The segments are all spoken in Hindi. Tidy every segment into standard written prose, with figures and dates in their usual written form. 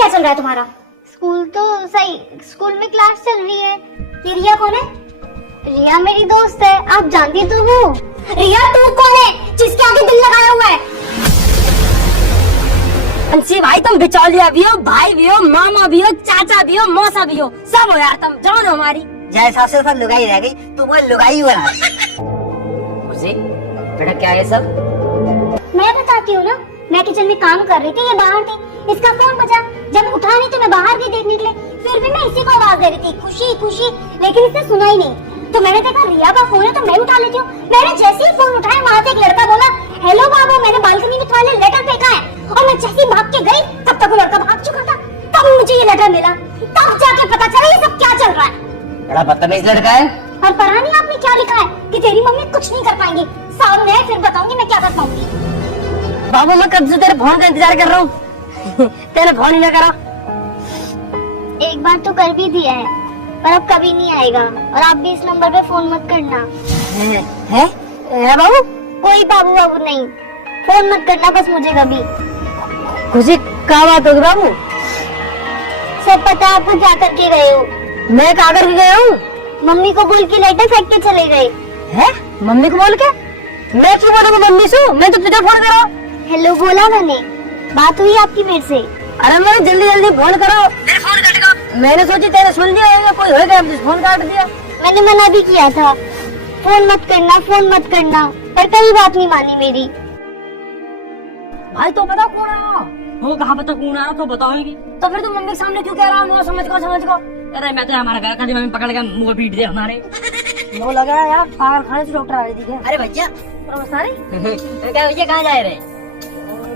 क्या चल रहा है तुम्हारा? स्कूल तो सही, स्कूल में क्लास चल रही है। ये रिया कौन है? रिया मेरी दोस्त है, आप जानती तो हो। रिया तू कौन है जिसके आगे दिल लगाया हुआ है? अंशी भाई तुम बिचौलिया भी हो, भाई भी हो, मामा भी हो, चाचा भी हो, मौसा भी हो, सब हो यार तुम, जान हो हमारी। जैसा से सब लुगाई रह गई, तू वो लुगाई बना। खुशी बेटा क्या है सब? मैं बताती हूँ ना, मैं किचन में काम कर रही थी, ये बाहर थी, इसका फोन बजा, जब उठा नहीं तो मैं बाहर गई देखने के लिए, फिर भी मैं इसी को आवाज दे रही थी, खुशी खुशी, लेकिन इसने सुना ही नहीं। तो मैंने देखा रिया का फोन है तो मैं उठा लेती हूँ। मैंने जैसे ही फोन उठाया वहाँ से एक लड़का बोला, हेलो बाबू, मैंने बालकनी में तुम्हारे लिए लेटर फेंका है, और मैं जैसे ही भाग के गई तब तक वो लड़का भाग चुका था। तब मुझे ये लेटर मिला, तब जाके पता चला ये सब क्या चल रहा है। बड़ा बदतमीज लड़का है। और पढ़ा नहीं आपने क्या लिखा है कि तेरी मम्मी कुछ नहीं कर पाएंगी, सामने है फिर बताऊंगी मैं क्या कर पाऊंगी। बाबू मैं कब से तेरे फोन का इंतजार कर रहा हूँ। तेरे फोन ही ना करो। एक बार तो कर भी दिया है, पर अब कभी नहीं आएगा, और आप भी इस नंबर पे फोन मत करना। है बाबू? कोई बाबू बाबू नहीं, फोन मत करना बस मुझे कभी। खुशी क्या बात होगी बाबू? सब पता है आपको क्या करके गए हो। मैं क्या करके गया हूँ? मम्मी को बोल के लेटर फेंक के चले गए। है? मम्मी को बोल के? मैं क्यों बोलूँगा मम्मी से? मैं तो तुझे फोन करा। हेलो बोला मैंने, बात हुई आपकी मेरे से। अरे मैं जल्दी जल्दी फोन करो। मेरे फोन कटेगा। मैंने सोची तेरे सुन लिया होगा, कोई होगा, फोन काट दिया। मैंने मना भी किया था, फोन मत करना, फोन मत करना, पर कभी बात नहीं मानी मेरी। भाई तो बताओ कौन आया? वो कहाँ पता कौन आया तो बताओगी। तो फिर तुम मम्मी के सामने क्यों कह रहा हूँ? समझ को। अरे मैं तो हमारा घर का मम्मी पकड़ के मुंह पीट दे हमारे। वो लगा यार पागल खाने से डॉक्टर आ रही थी। अरे भैया क्या भैया कहाँ जा रहे?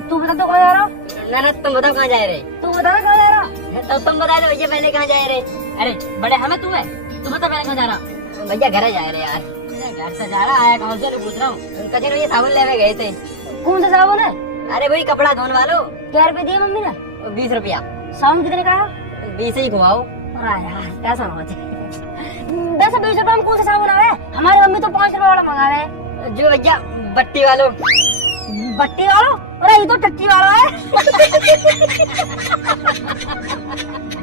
तू बता तो कहाँ जा रहा? ना तुम बताओ कहाँ जा रहे? तू बता ना कहाँ जा रहा? तो तुम बता दो भैया पहले कहाँ जा रहे? अरे बड़े हमें तू है, तू बता पहले कहाँ जा रहा? भैया घर जा रहे यार। घर से जा रहा है, कौन से पूछ रहा हूँ। कजन भैया साबुन लेवे गए थे। कौन सा साबुन है? अरे वही कपड़ा धोने वालों। क्या रुपए दिए मम्मी ने? 20 रुपया। साबुन कितने का? 20 ही घुमाओ। यार कैसा ना बचे। 10-20 रुपए में कौन सा साबुन आवे? हमारी मम्मी तो 5 रुपए वाला मंगा रहे हैं। जो भैया बट्टी वालों। बट्टी वालों? अरे ये तो टट्टी वाला है।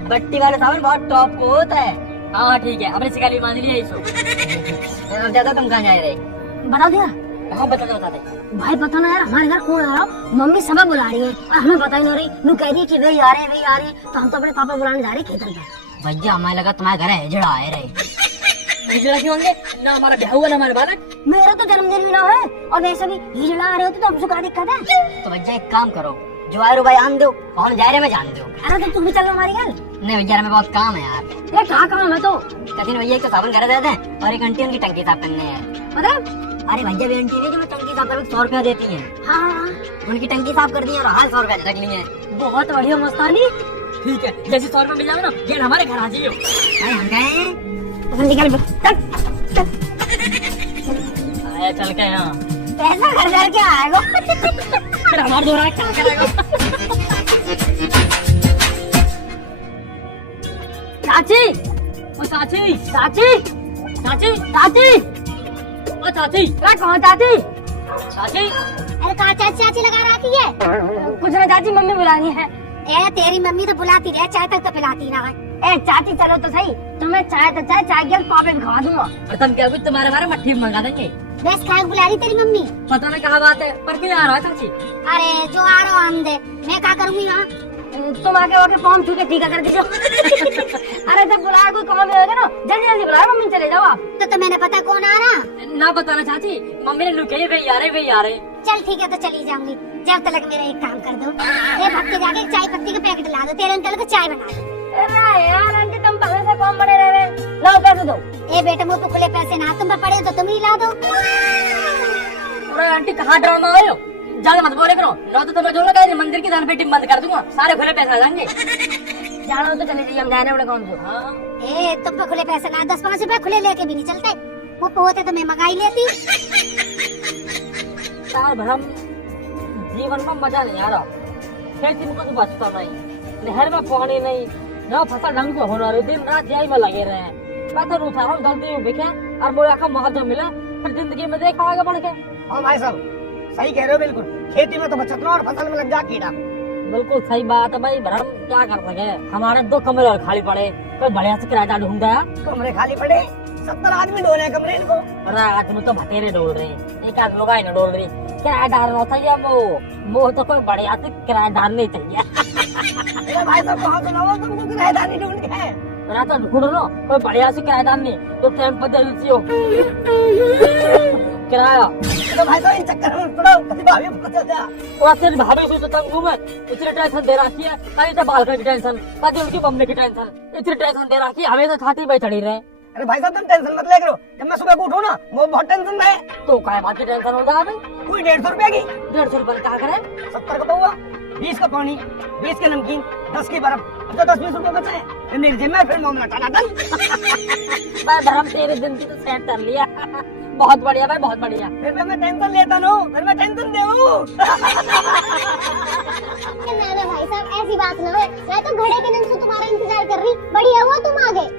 बट्टी वाला साबुन बहुत टॉप को होता है। हाँ ठीक है, अपने शिकाली मान लिया इसको। अब ज्यादा तुम कहाँ जा रहे? बता दिया? हाँ बता दे। भाई पता ना यार, हमारे घर कौन आ रहा? मम्मी सब बुला रही है और हमें पता ही नहीं रही। नू कह रही है कि वे आ रहे हैं, तो हम तो अपने पापा बुलाने जा रहे खेतों पे। भैया हमें लगा तुम्हारे घर है हिजड़ा आए रहे। हिजड़ा क्यों होंगे? ना हमारा ब्याह हुआ ना हमारे बालक। मेरा तो जन्मदिन भी ना है, और वैसे भी हिजड़ा आ रहे होते तो हमसे क्या दिक्कत है? तो भैया एक काम करो, जो आए रो भाई आन दो, कौन जा रहे मैं जान दो। अरे तो तुम भी चलो हमारी घर। नहीं भैया हमें बहुत काम है यार। अरे क्या काम है? तो कठिन भैया एक तो साबुन घर दे दें और एक आंटी उनकी टंकी साफ करने है। मतलब? अरे भैया भी आंटी नहीं जो मैं टंकी साफ करके 100 रुपया देती है। हाँ, उनकी टंकी साफ कर दी और हाल 100 रुपया रख ली है। बहुत बढ़िया मस्तानी। ठीक है, जैसे 100 रुपया मिल जाए ना, ये हमारे घर आ जाइयो। अरे हम गए निकल आया चल के यहाँ पैसा घर घर के आएगा। फिर हमारे दो क्या करेगा? चाची, ओ चाची, चाची, चाची, चाची, ओ चाची, क्या कहो चाची? चाची, अरे कहाँ चाची चाची लगा रखी है? कुछ ना चाची, मम्मी बुलानी है। ए तेरी मम्मी तो बुलाती रहे, चाय तक तो पिलाती ना है। ए चाची चलो तो सही, तुम्हें चाय तो चाय के पापे भी खवा दूंगा। और तुम क्या कुछ तुम्हारे बारे मट्ठी मंगा देंगे। बस खाए बुला रही तेरी मम्मी। पता नहीं क्या बात है, पर क्यों आ रहा है चाची? अरे जो आ रहा हम दे, मैं क्या करूँगी यहाँ? तुम आके पाँव छू के ठीक कर दीजिए। अरे जब बुलाया कोई काम होगा ना, जल्दी जल्दी बुलाओ, मम्मी चले जाओ आप। तो मैंने पता कौन आ रहा? ना बताना चाची, मम्मी ने लुके भाई आ रहे। चल ठीक है तो चली जाऊंगी, जब तक मेरा एक काम कर दो, ये भक्ति जाके चाय पत्ती का पैकेट ला दो, तेरे अंकल को चाय बना दो। अरे यार आंटी तुम पहले से कौन बने रहे? लो पैसे दो। ए बेटा मुँह पे खुले पैसे ना तुम पर पड़े तो तुम ही ला दो। अरे आंटी कहाँ ड्रामा आए हो? ज्यादा मत बोले करो, ना तो तुम्हें जो लगा मंदिर की दान पेटी बंद कर दूंगा, सारे खुले पैसे आ जाएंगे। जानो तो चले जाइए, हम जाने वाले कौन से? ए तुम पे खुले पैसे ना, 10-5 रुपए खुले लेके भी नहीं चलते, वो होते तो मैं मंगाई लेती। साल भर हम जीवन में मजा नहीं आ रहा, खेती में कुछ बचता नहीं, नहर में पानी नहीं, न फसल ढंग से हो रहा है, दिन रात यही में लगे रहे हैं। मैं तो उठा रहा हूँ गलती में बिके और मुझे आखा मुआवजा मिला, फिर जिंदगी में देखा आगे बढ़ के। हाँ भाई साहब सही कह रहे हो बिल्कुल, खेती में तो बचत ना और फसल में लग जा कीड़ा। बिल्कुल सही बात है भाई। भरम क्या कर सके, हमारे 2 कमरे और खाली पड़े, कोई बढ़िया से किराएदार ढूंढा है। कमरे खाली पड़े, 70 आदमी डोले हैं कमरे इनको। रात में तो भतेरे डोल रहे, एक आध लोग आई ना डोल रही। किराएदार न चाहिए वो तो कोई बढ़िया से किराएदार नहीं चाहिए। अरे भाई साहब कहाँ से लाओ तुमको किराएदार नहीं ढूंढ के? मैं तो ढूंढ लो कोई बढ़िया से किराएदार नहीं तो टाइम पर दे देती हो किराया। तो भाई साहब इन चक्कर में पड़ो, कभी भाभी पता चल जा। और तेरी भाभी से तो तंग हूँ मैं, इतनी टेंशन दे रखी है। कहीं तो बालकनी की टेंशन, कहीं उनकी मम्मी की टेंशन, इतनी टेंशन दे रखी है, हमेशा छाती पे चढ़ी रहे। अरे भाई साहब तुम टेंशन मत ले करो, जब मैं सुबह को उठूं ना वो बहुत टेंशन है। तो काय बात की टेंशन हो जाए भाई? कोई 150 रुपया की, 150 रुपये क्या करे? 70 का पौवा, 20 का पानी, 20 के नमकीन, 10 की बर्फ। अब तो 10-20 रुपए बचे हैं, फिर मेरी जेब में फिर मामला टनाटन। मैं धर्म तेरे दिन की तो सेट कर लिया। बहुत बढ़िया भाई, बहुत बढ़िया। फिर मैं टेंशन लेता ना, फिर मैं टेंशन देऊं। ना भाई साहब ऐसी बात ना है, मैं तो घड़े के दिन से तुम्हारा इंतजार कर रही। बढ़िया हुआ तुम आ गए।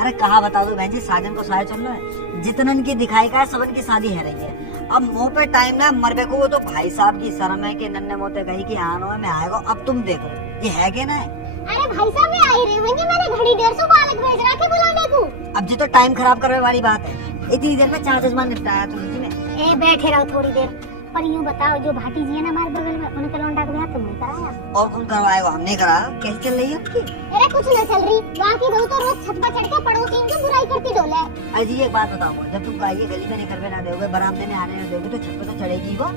अरे कहा बता दो बहन जी, साजन को साया चल रहा है, जितनन की दिखाई का है सबन की शादी है रही है। अब मुंह पे टाइम ना मरबे को, वो तो भाई साहब की शर्म है कि नन्हे मोते गई कि हाँ नो मैं आएगा। अब तुम देखो ये है कि ना है? अरे भाई साहब मैं आ ही रहे होंगे, मैंने घड़ी 150 बालक भेज रखे बुलाने को। अब जी तो टाइम खराब करने वाली बात है, इतनी देर में 4 चश्मा निपटाया तुमने। ए बैठे रहो थोड़ी देर। पर यूँ बताओ, जो भाटी जी है ना हमारे बगल में, उनका लौंडा का ब्याह तुमने कराया? और कौन करवाएगा? हमने करा। कैसे चल रही है आपकी? अरे कुछ न चल रही, बाकी दो तो रोज छत पर चढ़ के पड़ोसियों की बुराई करती डोले। अरे जी एक बात बताओ, जब तुम गाय गली में निकलवे ना दोगे, बरामदे में आने ना दोगे, तो छत पे तो चढ़ेगी वो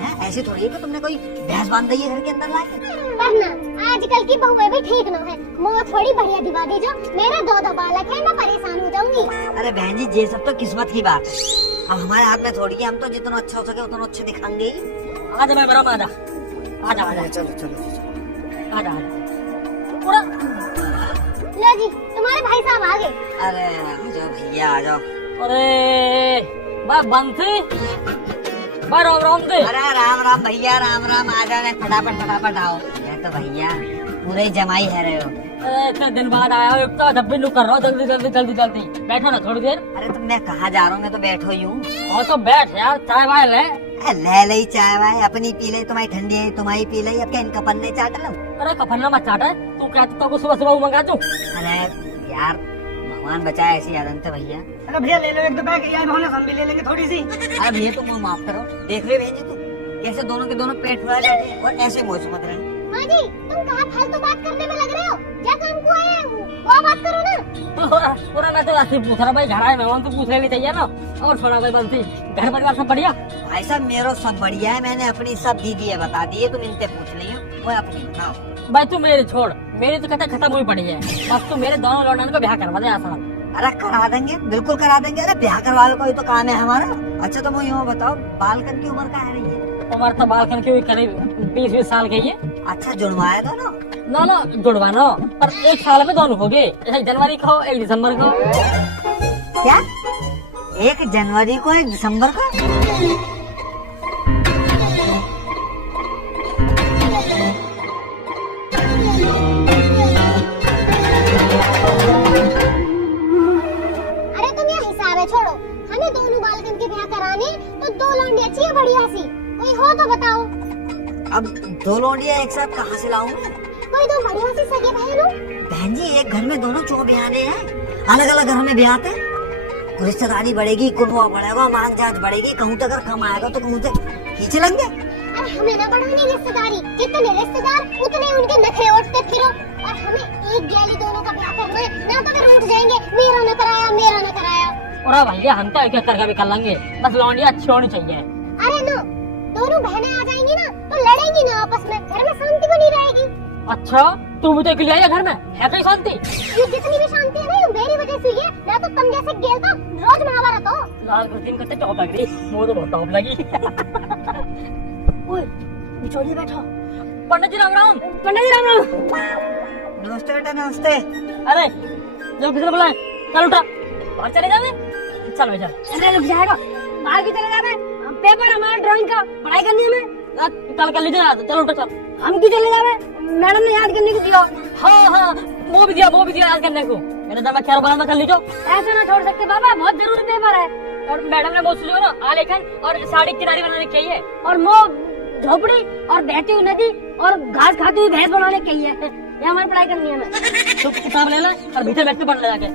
है। ऐसे थोड़ी है कि तुमने कोई भैंस बांध दी है घर के अंदर लाके। पर ना आजकल की बहुएं भी ठीक न है, मुँह थोड़ी बढ़िया दिवा दी जो। मेरे 2 बालक है, मैं परेशान हो जाऊंगी। अरे बहन जी ये सब तो किस्मत की बात है, अब हमारे हाथ में थोड़ी है। हम तो जितना अच्छा हो सके उतना अच्छा दिखाएंगे। आजा मैं बराम, आजा आजा आजा, चलो चलो आजा आजा। पूरा लो जी तुम्हारे भाई साहब आ गए। अरे आ जाओ भैया आ जाओ। अरे भाई बंसी, भाई राम राम दे। अरे राम राम भैया, राम राम। आ जाओ फटाफट आओ। ये तो भैया पूरे ही जमाई है रहे हो। इतने दिन बाद आया हो, एक तो जब भी लुक कर रहा हूँ, जल्दी जल्दी जल्दी जल्दी बैठो ना थोड़ी देर। अरे तुम मैं कहाँ जा रहा हूँ, मैं तो बैठो ही हूँ। और तो बैठ यार, चाय वाय ले। ले ले चाय वाय, अपनी पी ले, तुम्हारी ठंडी है तुम्हारी पी ले। अब क्या इनका पन्ने चाट लो? अरे कफन्ना मत चाटा, तू कहता तो सुबह सुबह मंगा दूं। अरे यार भगवान बचाए ऐसी आदत है भैया। अरे भैया ले लो एक 2 पैक, यार भावना हम भी ले लेंगे थोड़ी सी। अरे भैया तुम मुझे माफ करो, देख रहे बहन जी तुम कैसे दोनों के दोनों पेट फुला बैठे हैं और ऐसे मुझे समझ रहे हैं। हाँ जी तुम कहाँ फालतू बात करने में लग रहे हो, जा काम को आए वो बात करो ना। पूरा मैं तो ऐसे पूछ रहा भाई, घर आए मेहमान तो पूछ लेनी चाहिए ना। और छोड़ा भाई बंसी, घर परिवार सब बढ़िया? भाई साहब मेरा सब बढ़िया है, मैंने अपनी सब दीदी है बता दी है, तुम इनसे पूछ ली हो। वो अपनी बताओ। भाई तू मेरी छोड़, मेरी तो कहते खत्म हुई पड़ी है, बस तू मेरे दोनों लौंडन को ब्याह करवा दे आसान। अरे करा देंगे, बिल्कुल करा देंगे। अरे ब्याह करवावे कोई तो काम है हमारा। अच्छा तो मुझे बताओ बालकन की उम्र क्या है रही है? उम्र तो बालकन की हुई करीब 20-20 साल की है। अच्छा जुड़वाया तो ना? ना जुड़वाना, पर 1 साल में दोनों हो गए, 1 जनवरी को 1 दिसंबर को। क्या 1 जनवरी को 1 दिसंबर को? अरे तुम ये हिसाब है छोड़ो, हमें दोनों बालकन के ब्याह कराने तो 2 लौंडी अच्छी है बढ़िया सी, कोई हो तो बताओ। अब 2 लौंडिया एक साथ कहाँ से लाऊं? कोई तो बढ़िया सी सगे बहन हो। बहन जी एक घर में दोनों 4 ब्याने हैं, अलग अलग घर में ब्याहते हैं। रिश्तेदारी बढ़ेगी, कुनवा बढ़ेगा, मान जात बढ़ेगी, कहूँ तो अगर कम आएगा तो कहूँ तो खींच लेंगे। अरे हमें ना बढ़ानी रिश्तेदारी, जितने रिश्तेदार उतने उनके नखरे उठते फिरो। और हमें एक गैली दोनों का ब्याह करना है, ना तो फिर उठ जाएंगे मेरा न कराया मेरा न कराया। और भैया हम तो 1-1 करके भी कर लेंगे, बस लौंडिया अच्छी होनी चाहिए। अरे ना दोनों बहनें आ जाएंगी ना तो लड़ेंगी ना आपस में, घर में शांति बनी रहेगी। अच्छा तू भी तो अकेली आई है घर में, है कहीं शांति? ये जितनी भी शांति है ना ये मेरी वजह से ही है, ना तो तुम जैसे गेल तो रोज महाभारत हो। लाल दिन करते टॉप लग रही, मुझे तो बहुत टॉप लगी। ओए बिचौलिए बैठो। पंडित जी राम राम। पंडित जी राम राम। नमस्ते बेटा नमस्ते। अरे जब किसने बुलाए, चल उठा, बाहर चले जावे। चल बेटा, अरे रुक जाएगा, बाहर की चले जावे, पेपर हमारा ड्राइंग का पढ़ाई करनी है हमें, कल कर लीजिए। चल उठो चल। हम क्यों चले जावे, मैडम ने याद करने को दिया। हाँ वो भी दिया याद करने को। मैंने तो मैं क्या बाहर में कर लीजिए, ऐसे ना छोड़ सकते बाबा, बहुत जरूरी पेपर है। और मैडम ने वो सुनो ना आलेखन और साड़ी किनारी बनाने की है, और वो झोपड़ी और बहती हुई नदी और घास खाती हुई भैंस बनाने के लिए ये हमारी पढ़ाई करनी है हमें। तो किताब ले ला और भीतर बैठ के पढ़ ले जाके।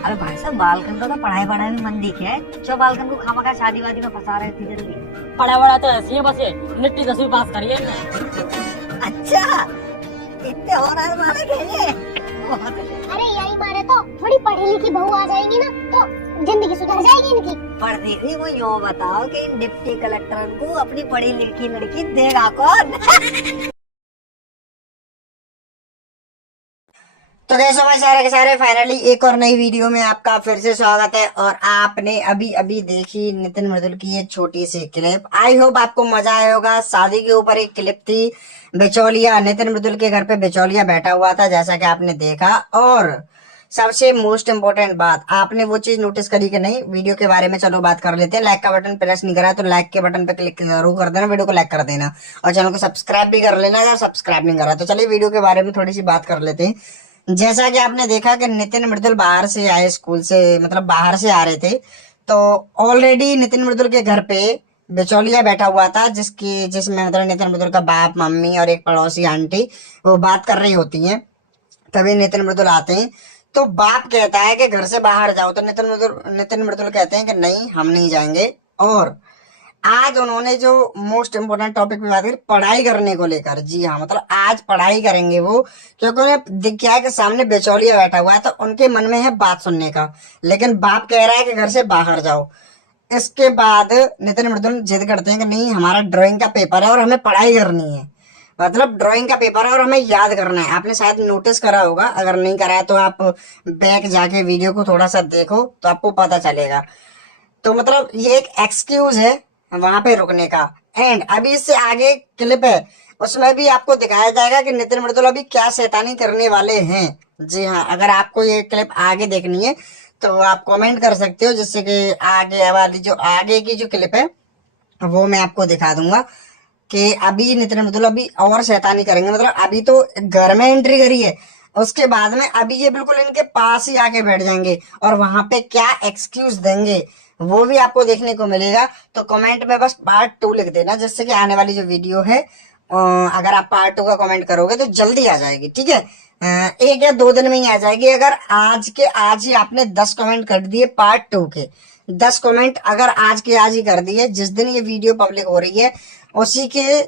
अरे भाई साहब, बालकन का तो पढ़ाई में मन दिखे है, जो बालकन को खामखा शादी वादी में फंसा रहे थे जल्दी। पढ़ा वड़ा तो ऐसी है बस, ये निट्टी 10वीं पास करिए। अच्छा, इतने होनहार माने खेले। अरे यही मारे तो थोड़ी पढ़ी लिखी बहू आ जाएगी ना तो जिंदगी सुधर जाएगी इनकी। पर दीदी वो यूँ बताओ कि इन डिप्टी कलेक्टर को अपनी पढ़ी लिखी लड़की देगा कौन? तो कैसे भाई सारे के सारे फाइनली एक और नई वीडियो में आपका फिर से स्वागत है। और आपने अभी अभी देखी नितिन मृदुल की ये छोटी सी क्लिप। आई होप आपको मजा आया होगा। शादी के ऊपर एक क्लिप थी, बिचौलिया नितिन मृदुल के घर पे बिचौलिया बैठा हुआ था जैसा कि आपने देखा। और सबसे मोस्ट इम्पोर्टेंट बात, आपने वो चीज नोटिस करी कि नहीं? वीडियो के बारे में चलो बात कर लेते हैं। लाइक का बटन प्रेस नहीं करा तो लाइक के बटन पे क्लिक जरूर कर देना, वीडियो को लाइक कर देना और चैनल को सब्सक्राइब भी कर लेना अगर सब्सक्राइब नहीं करा तो। चलिए वीडियो के बारे में थोड़ी सी बात कर लेते हैं। जैसा कि आपने देखा कि नितिन मृदुल बाहर से आए, स्कूल से मतलब बाहर से आ रहे थे, तो ऑलरेडी नितिन मृदुल के घर पे बिचौलिया बैठा हुआ था जिसमें मतलब नितिन मृदुल का बाप, मम्मी और एक पड़ोसी आंटी वो बात कर रही होती हैं। तभी नितिन मृदुल आते हैं तो बाप कहता है कि घर से बाहर जाओ, तो नितिन मृदुल कहते हैं कि नहीं हम नहीं जाएंगे। और आज उन्होंने जो मोस्ट इम्पोर्टेंट टॉपिक पे बात करी, पढ़ाई करने को लेकर। जी हाँ, मतलब आज पढ़ाई करेंगे वो, क्योंकि उन्हें दिख गया है कि सामने बिचौलिया बैठा हुआ है तो उनके मन में है बात सुनने का, लेकिन बाप कह रहा है कि घर से बाहर जाओ। इसके बाद नितिन मृदुल जिद करते हैं कि नहीं हमारा ड्राइंग का पेपर है और हमें पढ़ाई करनी है, मतलब ड्राइंग का पेपर है और हमें याद करना है। आपने शायद नोटिस करा होगा, अगर नहीं करा है तो आप बैक जाके वीडियो को थोड़ा सा देखो तो आपको पता चलेगा। तो मतलब ये एक एक्सक्यूज है वहां पे रुकने का। एंड अभी इससे आगे क्लिप है, उसमें भी आपको दिखाया जाएगा कि नितिन मृदुल अभी क्या शैतानी करने वाले हैं। जी हाँ, अगर आपको ये क्लिप आगे देखनी है तो आप कमेंट कर सकते हो, जिससे कि आगे वाली जो आगे की जो क्लिप है वो मैं आपको दिखा दूंगा कि अभी नितिन मृदुल अभी और शैतानी करेंगे। मतलब अभी तो घर में एंट्री करी है, उसके बाद में अभी ये बिल्कुल इनके पास ही आके बैठ जाएंगे और वहां पे क्या एक्सक्यूज देंगे वो भी आपको देखने को मिलेगा। तो कमेंट में बस पार्ट 2 लिख देना, जिससे कि आने वाली जो वीडियो है अगर आप पार्ट 2 का कमेंट करोगे तो जल्दी आ जाएगी। ठीक है, 1 या 2 दिन में ही आ जाएगी। अगर आज ही आपने 10 कमेंट कर दिए पार्ट 2 के, 10 कमेंट अगर आज के आज ही कर दिए, जिस दिन ये वीडियो पब्लिक हो रही है उसी के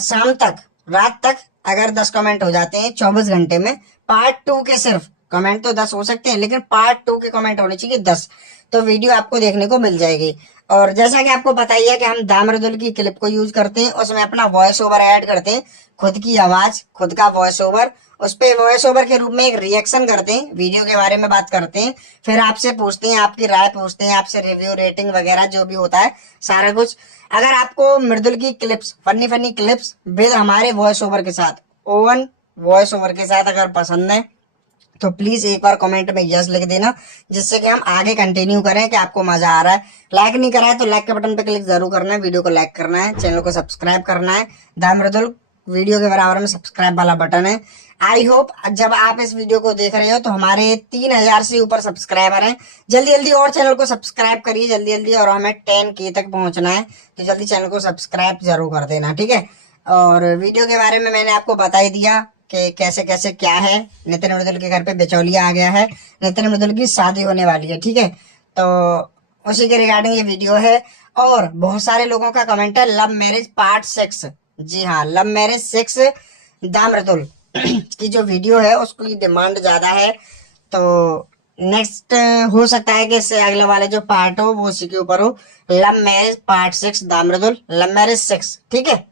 शाम तक, रात तक अगर 10 कमेंट हो जाते हैं 24 घंटे में पार्ट 2 के, सिर्फ कमेंट तो 10 हो सकते हैं लेकिन पार्ट 2 के कमेंट होने चाहिए 10, तो वीडियो आपको देखने को मिल जाएगी। और जैसा कि आपको पता ही है कि हम दा मृदुल की क्लिप को यूज करते हैं, उसमें अपना वॉइस ओवर ऐड करते हैं, खुद की आवाज, खुद का वॉइस ओवर, उस पे वॉइस ओवर के रूप में एक रिएक्शन करते हैं, वीडियो के बारे में बात करते हैं, फिर आपसे पूछते हैं, आपकी राय पूछते हैं, आपसे रिव्यू, रेटिंग वगैरह जो भी होता है सारा कुछ। अगर आपको मृदुल की क्लिप्स, फनी क्लिप्स विद हमारे वॉइस ओवर के साथ, ओवन वॉइस ओवर के साथ अगर पसंद है तो प्लीज एक बार कमेंट में यस लिख देना, जिससे कि हम आगे कंटिन्यू करें कि आपको मजा आ रहा है। लाइक नहीं करा है तो लाइक के बटन पे क्लिक जरूर करना है, वीडियो को लाइक करना है, चैनल को सब्सक्राइब करना है। दा मृदुल वीडियो के बराबर में सब्सक्राइब वाला बटन है। आई होप जब आप इस वीडियो को देख रहे हो तो हमारे 3000 से ऊपर सब्सक्राइबर हैं, जल्दी और चैनल को सब्सक्राइब करिए जल्दी, और हमें 10K तक पहुंचना है, तो जल्दी चैनल को सब्सक्राइब जरूर कर देना। ठीक है, और वीडियो के बारे में मैंने आपको बता ही दिया कि कैसे कैसे क्या है। नितिन मृदुल के घर पे बिचौलिया आ गया है, नितिन मृदुल की शादी होने वाली है। ठीक है, तो उसी के रिगार्डिंग ये वीडियो है। और बहुत सारे लोगों का कमेंट है लव मैरिज पार्ट 6। जी हाँ, लव मैरिज 6 दा मृदुल की जो वीडियो है उसकी डिमांड ज्यादा है, तो नेक्स्ट हो सकता है कि इससे अगले वाले जो पार्ट हो वो उसी के ऊपर हो, लव मैरिज पार्ट 6 दा मृदुल, लव मैरिज 6। ठीक है।